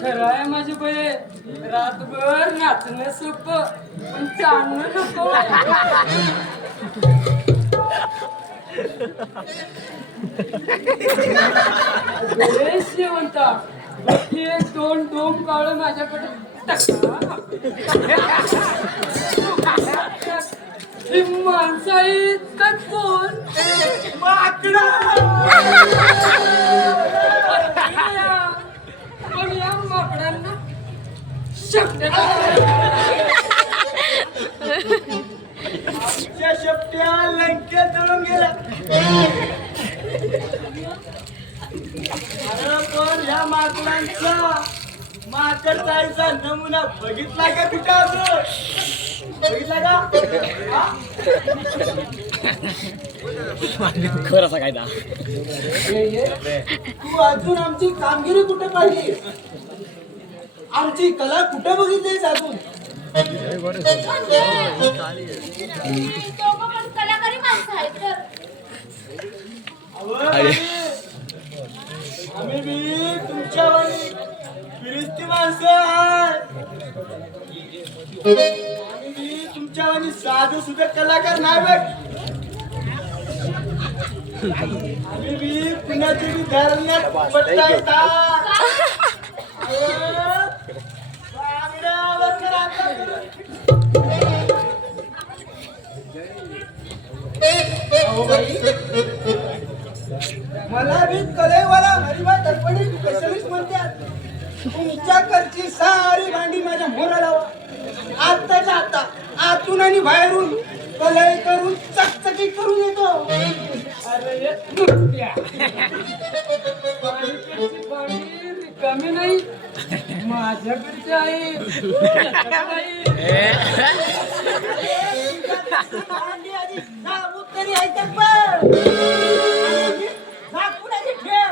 खरं आहे माझी बाई, रातभर नाचणं सोपं पण चांगलं नको. शेवंता एक दोन डोम काळ माझ्याकडे ही माणसं आहेत का कोण? माकडा पण या माकडांना शक्यता आमच्या शेपट्या लंकेत जळून गेला. अरे पण ह्या माकडांचा माकड जायचा नमुना बघितला का कुठे अजून? बघितला का? खरं काय तू अजून आमची कामगिरी कुठे पाहिली? आमची कला कुठे बघितलीस अजून? कलाकारी माणसं आहेत तर आम्ही बी तुमच्या फिरिस्ती माणसं आहे. आम्ही बी तुमच्या वाणी साधं सुद्धा कलाकार नाही बघ. आम्ही बी कुणाची बी धरण्यात पट्टा येतात. मला बी कलेवाला हरिभा दर्पणी स्पेशलिस्ट म्हणतात. तुमच्याकडची सारी भांडी माझ्या मोरा लावा. आत्ताच्या आता आतून आणि बाहेरून कलई करून चकचकीत करून येतो. अरे कमी नाही माझ्याकडचे आहे. भांडी आधी साबूत तरी ऐकत पण झाकून आधी ठेव.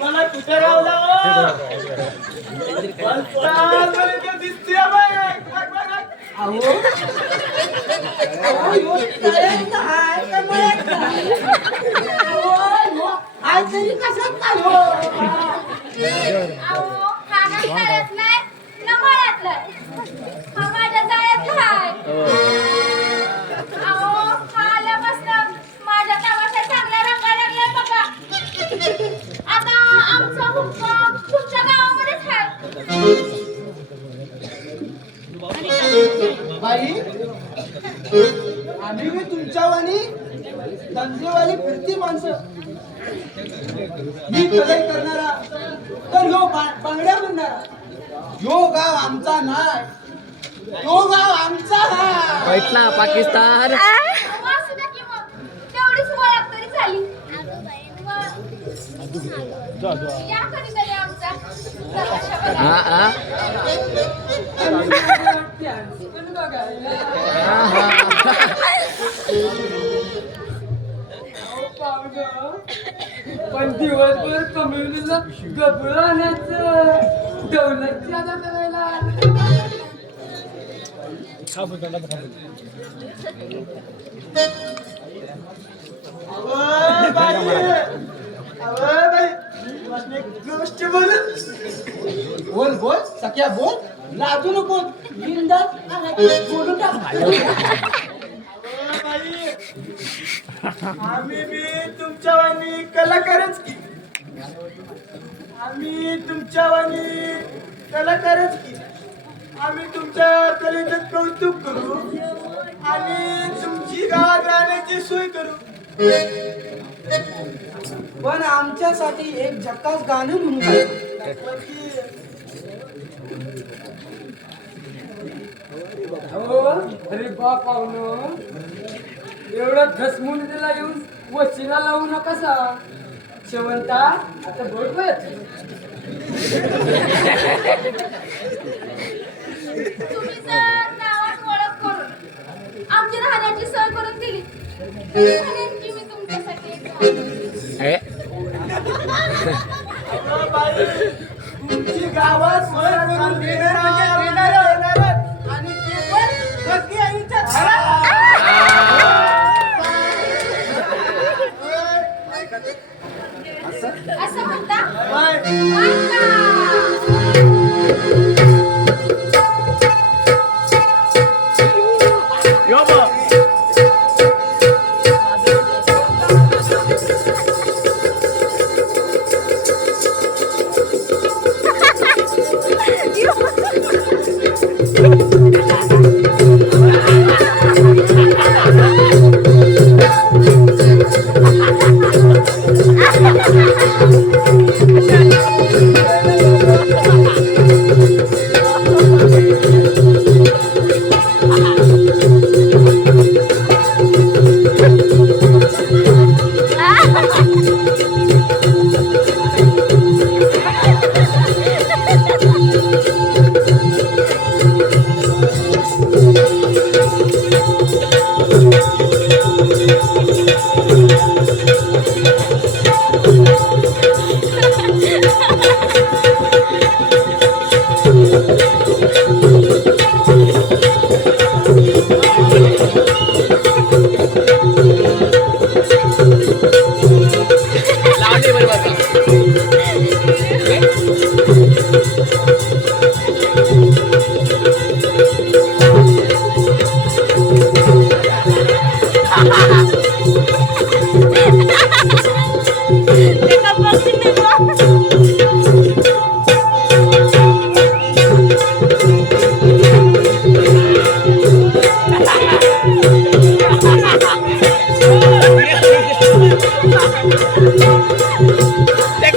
मला कुठे राहला दिसते माझ्या तमाशा चांगला रंगा लागलाय बघा. आता आमचा मुक्काम तुमच्या गावामध्येच आहे. बाई आम्ही बी तुमच्या वाणी धंदेवाली फिरती माणसं. मी कलई करणारा तर ह्यो बांगड्या म्हणणारा. ह्यो गाव आमचा नाही, तो गाव आमचा हा. बैठला पाकिस्तान. असू द्या की मग तेवढीच ओळख तरी झाली. या कधीतरी आमचा तमाशा बघायला. पण दिवसभर कमिवलीला गबळ आणायचं दौलतची आता करायला. गोष्ट बोल बोल बोल सख्या बोल. लाजू नको. बिनधास्त बोलू टाक. आम्ही बी तुमच्या वाणी कलाकारच की. आम्ही तुमच्या वाणी कलाकारच की. आम्ही तुमच्या कलेचं कौतुक करू आणि तुमची गावात राहण्याची सोय करू. पण आमच्यासाठी एक झकास गाणं म्हणून अरे बा पाहुणं एवढं घसमून त्याला येऊन वशीला लावू नका सा. शेवंता आता बरोबर तुम्ही जर नावात ओळख करून आमची राहण्याची सोय करून दिली तर म्हणेन की मी तुमच्यासाठी एक माणूस. ए, तुमची गावात सोय करून देणार आणि ते पण गद्दी आईच्या घरात. असं म्हणता होय. ऐका. यो बा. लावले बरोबर का? ते